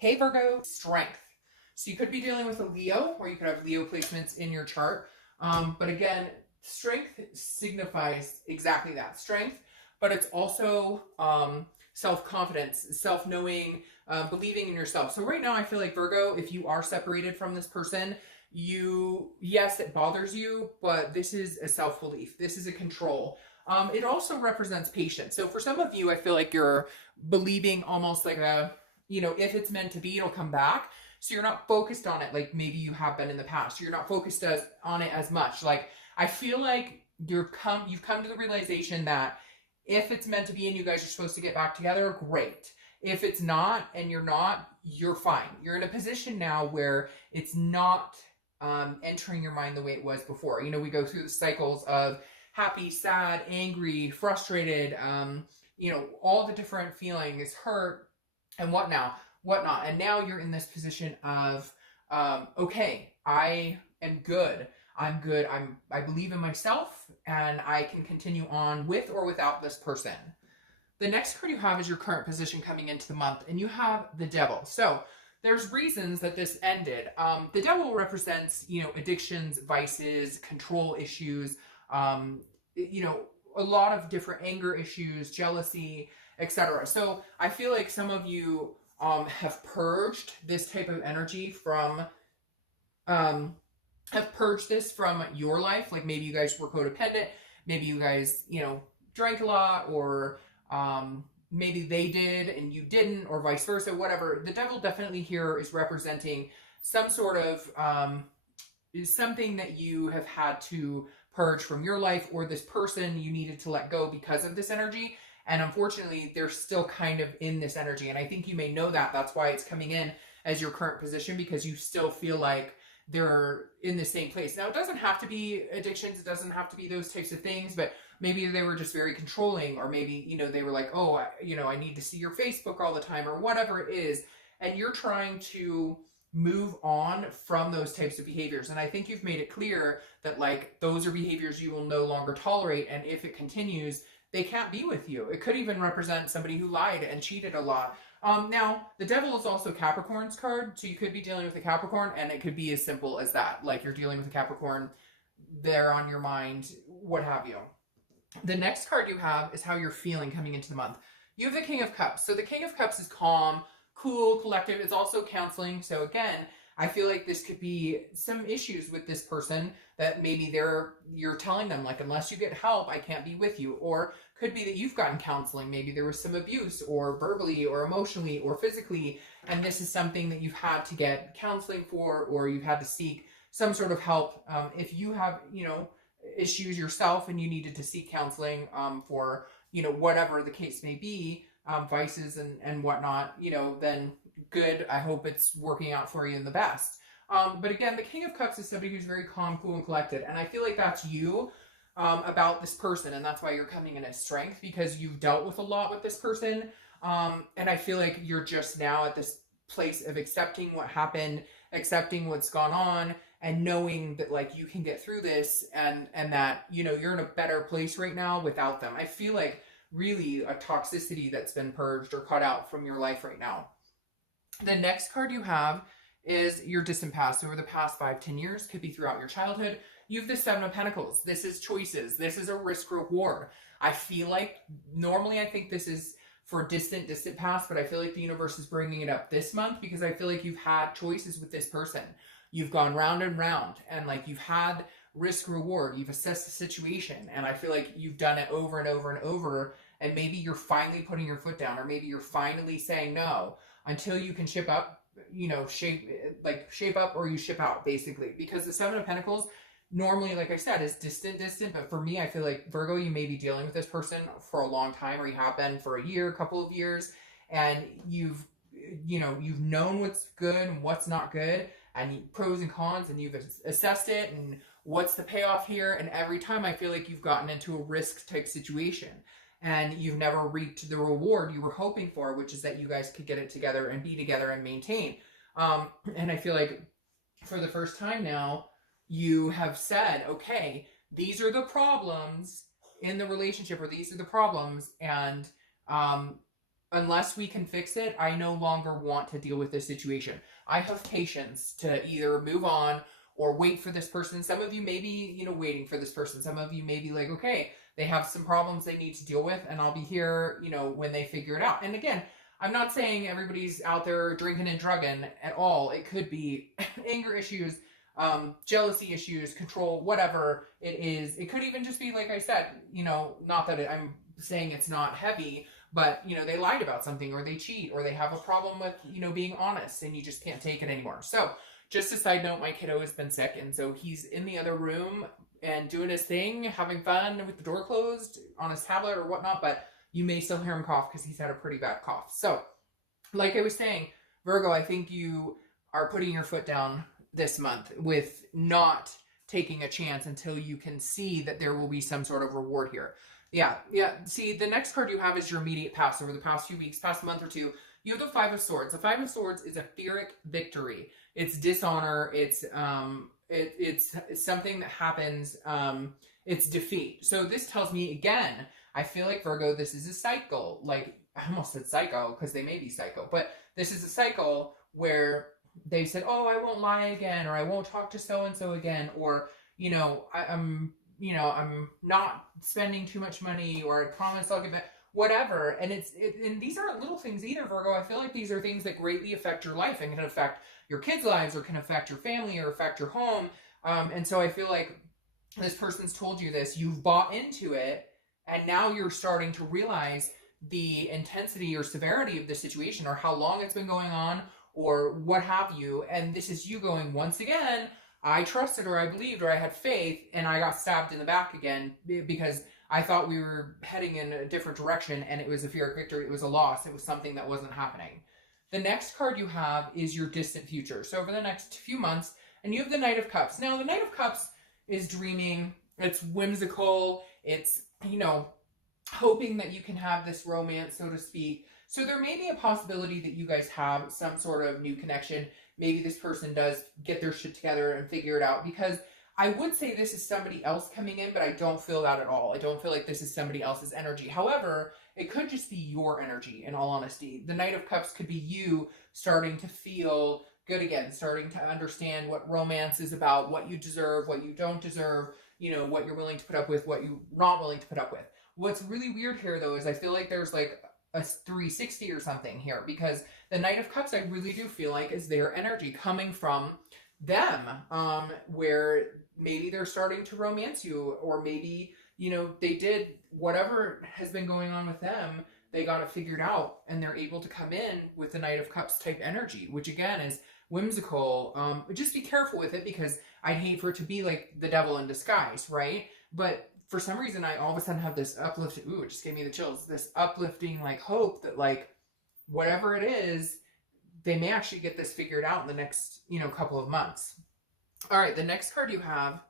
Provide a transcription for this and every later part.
Hey Virgo, strength. So you could be dealing with a Leo, or you could have Leo placements in your chart. But again, strength signifies exactly that, strength, but it's also self-confidence, self-knowing, believing in yourself. So right now I feel like Virgo, if you are separated from this person, yes, it bothers you, but this is a self-belief. This is a control. It also represents patience. So for some of you, I feel like you're believing almost like if it's meant to be, it'll come back. So you're not focused on it like maybe you have been in the past. You're not focused on it as much. Like I feel like you've come to the realization that if it's meant to be and you guys are supposed to get back together, great. If it's not and you're not, you're fine. You're in a position now where it's not entering your mind the way it was before. We go through the cycles of happy, sad, angry, frustrated, all the different feelings, hurt, and whatnot. And now you're in this position of, okay, I am good. I'm good. I believe in myself, and I can continue on with or without this person. The next card you have is your current position coming into the month, and you have the Devil. So there's reasons that this ended. The Devil represents, addictions, vices, control issues, a lot of different anger issues, jealousy, etc. So I feel like some of you have purged this type of energy from, have purged this from your life. Like maybe you guys were codependent, maybe you guys, drank a lot, or maybe they did and you didn't, or vice versa, whatever. The Devil definitely here is representing some sort of something that you have had to purge from your life, or this person you needed to let go because of this energy. And unfortunately, they're still kind of in this energy. And I think you may know that. That's why it's coming in as your current position, because you still feel like they're in the same place. Now, it doesn't have to be addictions. It doesn't have to be those types of things. But maybe they were just very controlling, or maybe, they were like, oh, I need to see your Facebook all the time, or whatever it is. And you're trying to move on from those types of behaviors. And I think you've made it clear that like those are behaviors you will no longer tolerate. And if it continues, they can't be with you. It could even represent somebody who lied and cheated a lot. Now, the Devil is also Capricorn's card, so you could be dealing with a Capricorn, and it could be as simple as that. Like you're dealing with a Capricorn, they're on your mind, what have you. The next card you have is how you're feeling coming into the month. You have the King of Cups. So the King of Cups is calm, cool, collective. It's also counseling. So again, I feel like this could be some issues with this person that maybe you're telling them like, unless you get help, I can't be with you. Or could be that you've gotten counseling. Maybe there was some abuse, or verbally or emotionally or physically. And this is something that you've had to get counseling for, or you've had to seek some sort of help. If you have, issues yourself and you needed to seek counseling for, whatever the case may be, vices and whatnot, then good. I hope it's working out for you in the best. But again, the King of Cups is somebody who's very calm, cool, and collected. And I feel like that's you about this person. And that's why you're coming in as strength, because you've dealt with a lot with this person. And I feel like you're just now at this place of accepting what happened, accepting what's gone on, and knowing that like you can get through this, and that, you're in a better place right now without them. I feel like really a toxicity that's been purged or cut out from your life right now. The next card you have is your distant past. Over the past 5-10 years, could be throughout your childhood. You have the Seven of Pentacles. This is choices. This is a risk reward. I feel like normally I think this is for distant past, but I feel like the universe is bringing it up this month, because I feel like you've had choices with this person. You've gone round and round, and like you've had risk reward. You've assessed the situation, and I feel like you've done it over and over and over. And maybe you're finally putting your foot down, or maybe you're finally saying no until you can shape up, shape up, or you ship out, basically. Because the Seven of Pentacles normally, like I said, is distant. But for me, I feel like Virgo, you may be dealing with this person for a long time, or you have been for a year, a couple of years, and you've known what's good and what's not good, and pros and cons, and you've assessed it, and what's the payoff here. And every time I feel like you've gotten into a risk type situation, and you've never reaped the reward you were hoping for, which is that you guys could get it together and be together and maintain. And I feel like for the first time now, you have said, okay, these are the problems in the relationship, or these are the problems, and unless we can fix it, I no longer want to deal with this situation. I have patience to either move on or wait for this person. Some of you may be, you know, waiting for this person. Some of you may be like, okay, they have some problems they need to deal with, and I'll be here, you know, when they figure it out. And again, I'm not saying everybody's out there drinking and drugging at all. It could be anger issues, jealousy issues, control, whatever it is. It could even just be, like I said, you know, not that I'm saying it's not heavy, but, you know, they lied about something, or they cheat, or they have a problem with, you know, being honest, and you just can't take it anymore. So just a side note, my kiddo has been sick, and so he's in the other room and doing his thing, having fun with the door closed on his tablet or whatnot, but you may still hear him cough because he's had a pretty bad cough. So, like I was saying, Virgo, I think you are putting your foot down this month with not taking a chance until you can see that there will be some sort of reward here. Yeah. See, the next card you have is your immediate past. Over the past few weeks, past month or two, you have the Five of Swords. The Five of Swords is a Pyrrhic victory. It's dishonor. It's something that happens. It's defeat. So this tells me, again, I feel like, Virgo, this is a cycle. Like, I almost said psycho because they may be psycho, but this is a cycle where they said, oh, I won't lie again, or I won't talk to so-and-so again, or, you know, I'm not spending too much money, or I promise I'll get back, whatever. And and these aren't little things either, Virgo. I feel like these are things that greatly affect your life and can affect your kids' lives, or can affect your family, or affect your home. And so I feel like this person's told you this, you've bought into it, and now you're starting to realize the intensity or severity of the situation, or how long it's been going on, or what have you. And this is you going, once again, I trusted, or I believed, or I had faith, and I got stabbed in the back again because I thought we were heading in a different direction, and it was a Pyrrhic victory. It was a loss. It was something that wasn't happening. The next card you have is your distant future. So over the next few months, and you have the Knight of Cups. Now, the Knight of Cups is dreaming. It's whimsical. It's, you know, hoping that you can have this romance, so to speak. So there may be a possibility that you guys have some sort of new connection. Maybe this person does get their shit together and figure it out, because I would say this is somebody else coming in, but I don't feel that at all. I don't feel like this is somebody else's energy. However, it could just be your energy, in all honesty. The Knight of Cups could be you starting to feel good again, starting to understand what romance is about, what you deserve, what you don't deserve, you know, what you're willing to put up with, what you're not willing to put up with. What's really weird here, though, is I feel like there's like a 360 or something here, because the Knight of Cups, I really do feel like, is their energy coming from them, where maybe they're starting to romance you, or maybe, you know, they did whatever has been going on with them, they got it figured out, and they're able to come in with the Knight of Cups type energy, which again is whimsical. Just be careful with it, because I'd hate for it to be like the devil in disguise, right? But for some reason, I all of a sudden have this uplifting, ooh, it just gave me the chills, this uplifting, like, hope that, like, whatever it is, they may actually get this figured out in the next, you know, couple of months. All right, the next card you have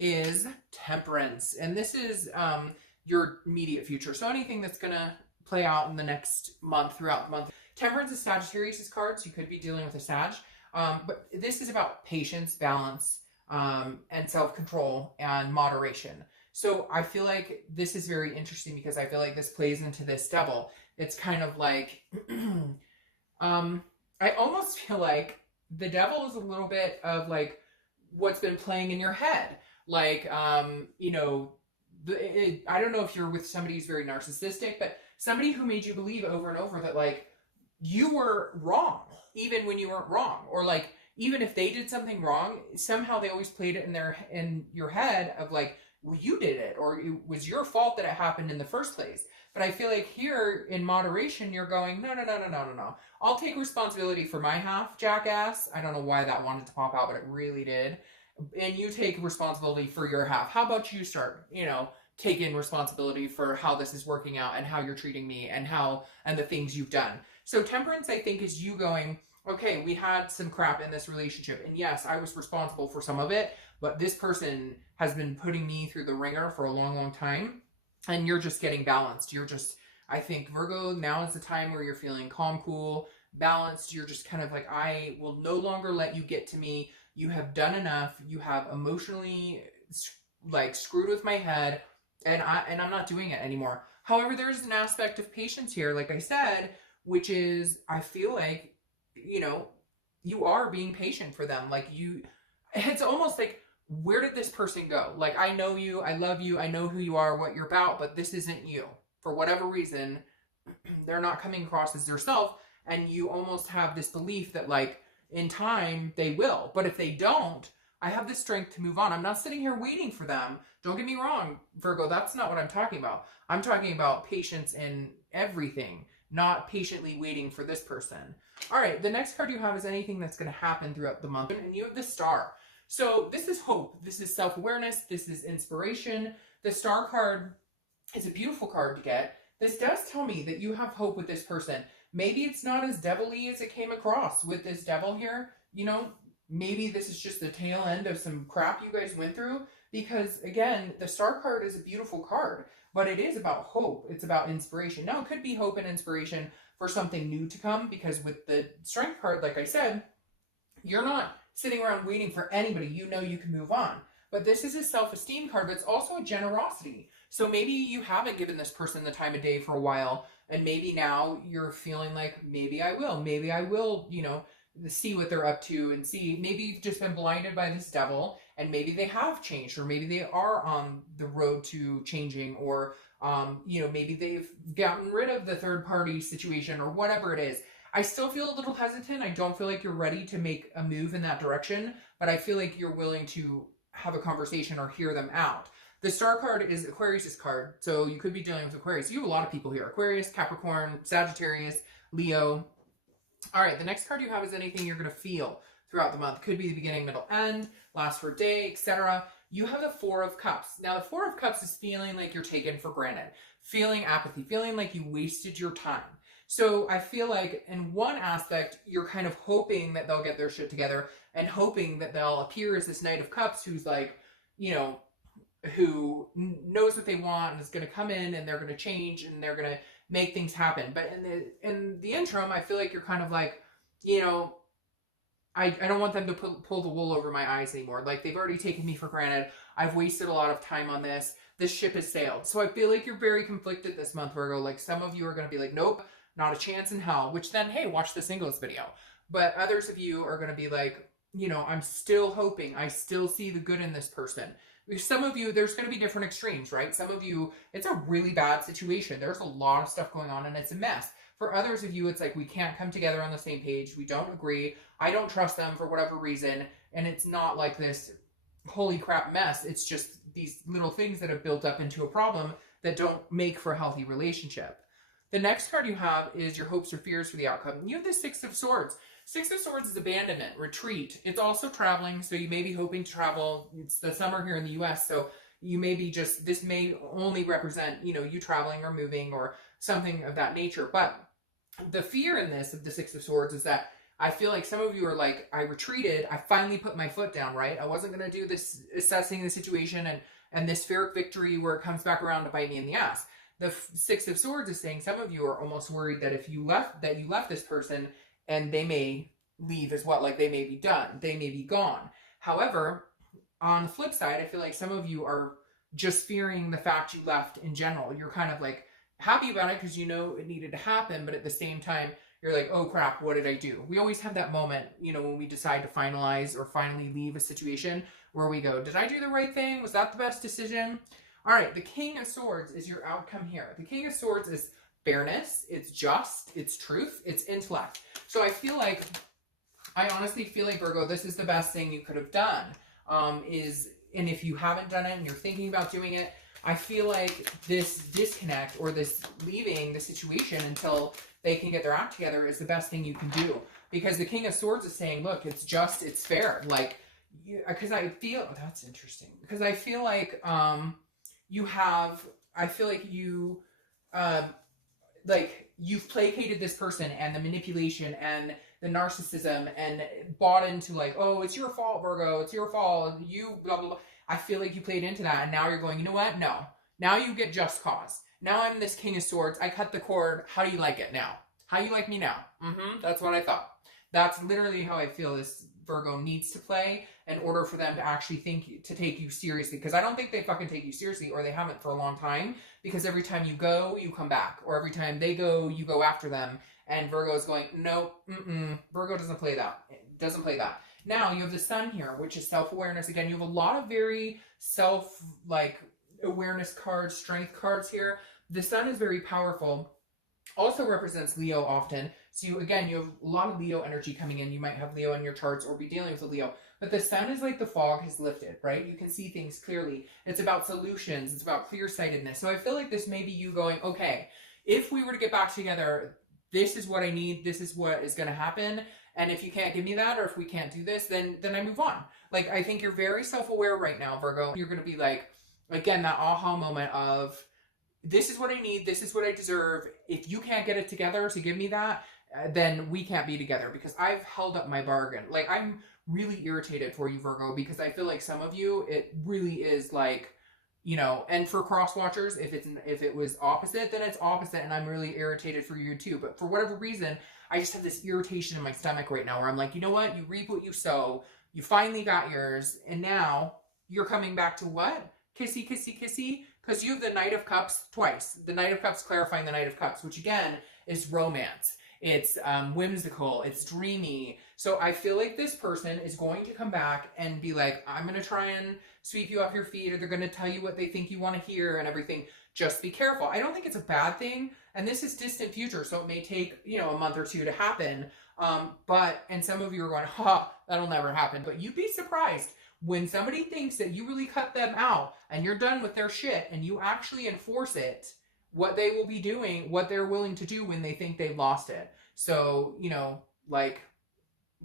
is Temperance, and this is your immediate future. So anything that's going to play out in the next month, throughout the month. Temperance is Sagittarius' card, so you could be dealing with a Sag. But this is about patience, balance, and self-control and moderation. So I feel like this is very interesting, because I feel like this plays into this devil. It's kind of like, I almost feel like the devil is a little bit of like what's been playing in your head. Like, you know, I don't know if you're with somebody who's very narcissistic, but somebody who made you believe over and over that, like, you were wrong, even when you weren't wrong. Or like, even if they did something wrong, somehow they always played it in your head of like, well, you did it, or it was your fault that it happened in the first place. But I feel like here in moderation, you're going, no. I'll take responsibility for my half, jackass. I don't know why that wanted to pop out, but it really did. And you take responsibility for your half. How about you start, you know, taking responsibility for how this is working out, and how you're treating me, and the things you've done. So Temperance, I think, is you going, okay, we had some crap in this relationship, and yes, I was responsible for some of it, but this person has been putting me through the ringer for a long, long time, and you're just getting balanced. You're just, I think, Virgo, now is the time where you're feeling calm, cool, balanced. You're just kind of like, I will no longer let you get to me. You have done enough. You have emotionally, like, screwed with my head, and I'm not doing it anymore. However, there's an aspect of patience here, like I said, which is, I feel like, you know, you are being patient for them. Like it's almost like, where did this person go? Like, I know you, I love you, I know who you are, what you're about, but this isn't you. For whatever reason, they're not coming across as their self, and you almost have this belief that, like, in time, they will. But if they don't, I have the strength to move on. I'm not sitting here waiting for them. Don't get me wrong, Virgo, that's not what I'm talking about. I'm talking about patience in everything, not patiently waiting for this person. All right, the next card you have is anything that's going to happen throughout the month. And you have the Star. So this is hope. This is self-awareness. This is inspiration. The Star card is a beautiful card to get. This does tell me that you have hope with this person. Maybe it's not as devilly as it came across with this devil here. You know, maybe this is just the tail end of some crap you guys went through. Because, again, the Star card is a beautiful card. But it is about hope. It's about inspiration. Now, it could be hope and inspiration for something new to come. Because with the Strength card, like I said, you're not sitting around waiting for anybody. You know you can move on. But this is a self-esteem card, but it's also a generosity. So maybe you haven't given this person the time of day for a while, and maybe now you're feeling like, maybe I will, you know, see what they're up to and see. Maybe you've just been blinded by this devil, and maybe they have changed, or maybe they are on the road to changing, or, you know, maybe they've gotten rid of the third party situation, or whatever it is. I still feel a little hesitant. I don't feel like you're ready to make a move in that direction, but I feel like you're willing to have a conversation or hear them out. The Star card is Aquarius's card, so you could be dealing with Aquarius. You have a lot of people here. Aquarius, Capricorn, Sagittarius, Leo. All right, the next card you have is anything you're going to feel throughout the month. Could be the beginning, middle, end, last for a day, etc. You have the Four of Cups. Now, the Four of Cups is feeling like you're taken for granted, feeling apathy, feeling like you wasted your time. So I feel like in one aspect, you're kind of hoping that they'll get their shit together and hoping that they'll appear as this Knight of Cups who's like, you know, who knows what they want and is going to come in and they're going to change and they're going to make things happen. But in the interim, I feel like you're kind of like, you know, I don't want them to pull the wool over my eyes anymore. Like, they've already taken me for granted. I've wasted a lot of time on this. This ship has sailed. So I feel like you're very conflicted this month, Virgo. Like, some of you are going to be like, nope, not a chance in hell, which then, hey, watch the singles video. But others of you are going to be like, you know, I'm still hoping. I still see the good in this person. Some of you, there's going to be different extremes, right? Some of you, it's a really bad situation. There's a lot of stuff going on and it's a mess. For others of you, it's like, we can't come together on the same page. We don't agree. I don't trust them for whatever reason. And it's not like this holy crap mess. It's just these little things that have built up into a problem that don't make for a healthy relationship. The next card you have is your hopes or fears for the outcome. You have the Six of Swords. Six of Swords is abandonment, retreat. It's also traveling, so you may be hoping to travel. It's the summer here in the US, so you may be just, this may only represent, you know, you traveling or moving or something of that nature. But the fear in this of the Six of Swords is that I feel like some of you are like, I retreated, I finally put my foot down, right? I wasn't going to do this assessing the situation and this Pyrrhic victory where it comes back around to bite me in the ass. The Six of Swords is saying some of you are almost worried that if you left this person and they may leave as well, like they may be done, they may be gone. However, on the flip side, I feel like some of you are just fearing the fact you left in general. You're kind of like happy about it because you know it needed to happen, but at the same time, you're like, oh crap, what did I do? We always have that moment, you know, when we decide to finalize or finally leave a situation where we go, did I do the right thing? Was that the best decision? All right, the King of Swords is your outcome here. The King of Swords is fairness, it's just, it's truth, it's intellect. So I honestly feel like, Virgo, this is the best thing you could have done. And if you haven't done it and you're thinking about doing it, I feel like this disconnect or this leaving the situation until they can get their act together is the best thing you can do. Because the King of Swords is saying, look, it's just, it's fair. Like, because I feel, oh, that's interesting. Because I feel like, you've placated this person and the manipulation and the narcissism and bought into like, oh, it's your fault, Virgo, it's your fault, you blah, blah, blah. I feel like you played into that and now you're going, you know what? No. Now you get just cause. Now I'm this King of Swords. I cut the cord. How do you like it now? How you like me now? That's what I thought. That's literally how I feel this Virgo needs to play in order for them to actually take you seriously. Because I don't think they fucking take you seriously, or they haven't for a long time. Because every time you go, you come back, or every time they go, you go after them. And Virgo is going, no, Virgo doesn't play that. It doesn't play that. Now you have the Sun here, which is self-awareness. Again, you have a lot of very awareness cards, strength cards here. The Sun is very powerful. Also represents Leo often. So you have a lot of Leo energy coming in. You might have Leo in your charts or be dealing with a Leo. But the Sun is like the fog has lifted, right? You can see things clearly. It's about solutions. It's about clear-sightedness. So I feel like this may be you going, okay, if we were to get back together, this is what I need. This is what is going to happen. And if you can't give me that, or if we can't do this, then I move on. Like, I think you're very self-aware right now, Virgo. You're going to be like, again, that aha moment of, this is what I need, this is what I deserve. If you can't get it together to give me that, then we can't be together, because I've held up my bargain. Like, I'm really irritated for you, Virgo, because I feel like some of you, it really is like, you know, and for cross watchers, if it was opposite, then it's opposite, and I'm really irritated for you too. But for whatever reason, I just have this irritation in my stomach right now where I'm like, you know what? You reap what you sow. You finally got yours, and now you're coming back to what? Kissy, kissy, kissy? Because you have the Knight of Cups twice. The Knight of Cups clarifying the Knight of Cups, which again is romance. It's whimsical. It's dreamy. So I feel like this person is going to come back and be like, I'm going to try and sweep you off your feet, or they're going to tell you what they think you want to hear and everything. Just be careful. I don't think it's a bad thing. And this is distant future, so it may take, you know, a month or two to happen. And some of you are going, that'll never happen. But you'd be surprised when somebody thinks that you really cut them out and you're done with their shit and you actually enforce it, what they will be doing, what they're willing to do when they think they've lost it. So, you know, like,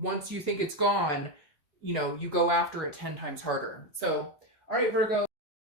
once you think it's gone, you know, you go after it 10 times harder. So, all right, Virgo.